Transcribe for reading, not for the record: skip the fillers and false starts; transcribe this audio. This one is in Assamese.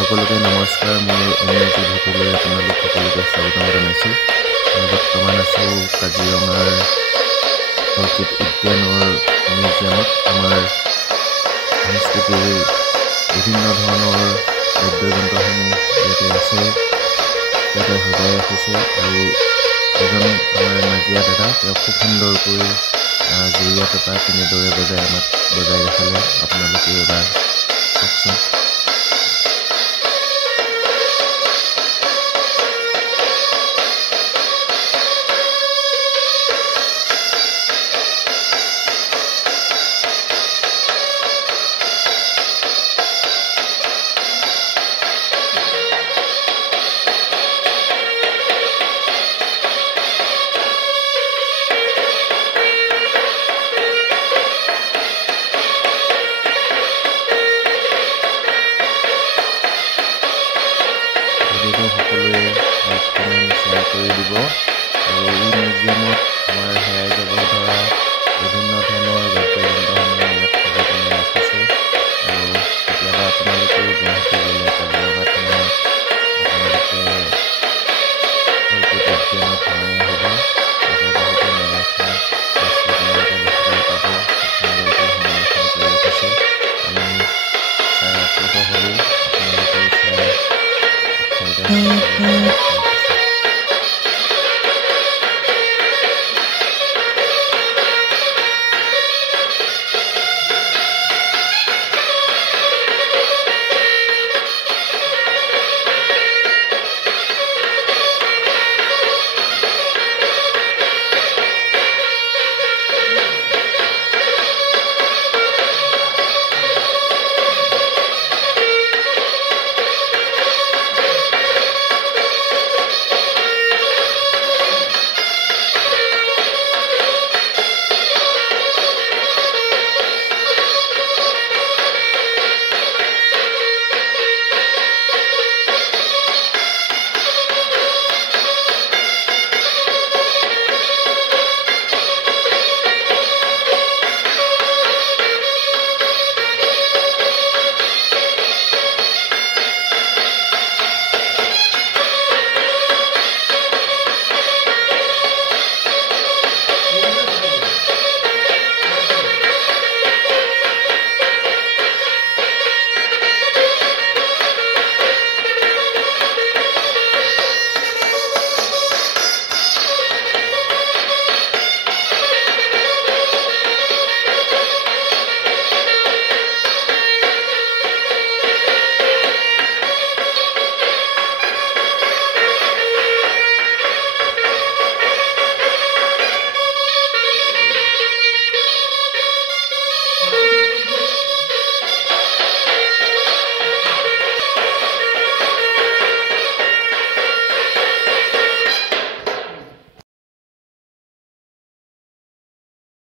সকলোকে নমস্কাৰ। মই উন্নতি ভূতলৈ আপোনালোক সকলোকে স্বাগতম জনাইছোঁ। মই বৰ্তমান আছোঁ কাজিৰঙাৰ অৰ্কিড উদ্যানৰ মিউজিয়ামত। আমাৰ সংস্কৃতিৰ বিভিন্ন ধৰণৰ বাদ্যযন্ত্ৰসমূহ ইয়াতে আছে, ইয়াতে সজাই ৰাখিছে। আৰু এজন আমাৰ নাজিয়া দাদা, তেওঁ খুব সুন্দৰকৈ জুৰীয়া পেঁপা কেনেদৰে বজাই ৰাখিলে আপোনালোকে এবাৰ চাওকচোন। সকলোৱে লাইক কমেণ্ট শ্বেয়াৰ কৰি দিব। আৰু এই মিউজিয়ামত আমাৰ হেৰাই যাব ধৰা বিভিন্ন ধৰণৰ বাদ্যযন্ত্ৰসমূহ ইয়াত সজাই পিনে ৰাখিছে। আৰু কেতিয়াবা আপোনালোকেও গুৱাহাটী গ'লে কাজিৰঙাত আপোনালোকে অৰ্কিড উদ্যানত সোমাই আহিব। তাতে বহুতো নেদেখা বস্তু আপোনালোকে দেখিবলৈ পাব। সুন্দৰকৈ সংৰক্ষণ কৰি ৰাখিছে। আমি চাই আপ্লুত হ'লোঁ, আপোনালোকেও চাই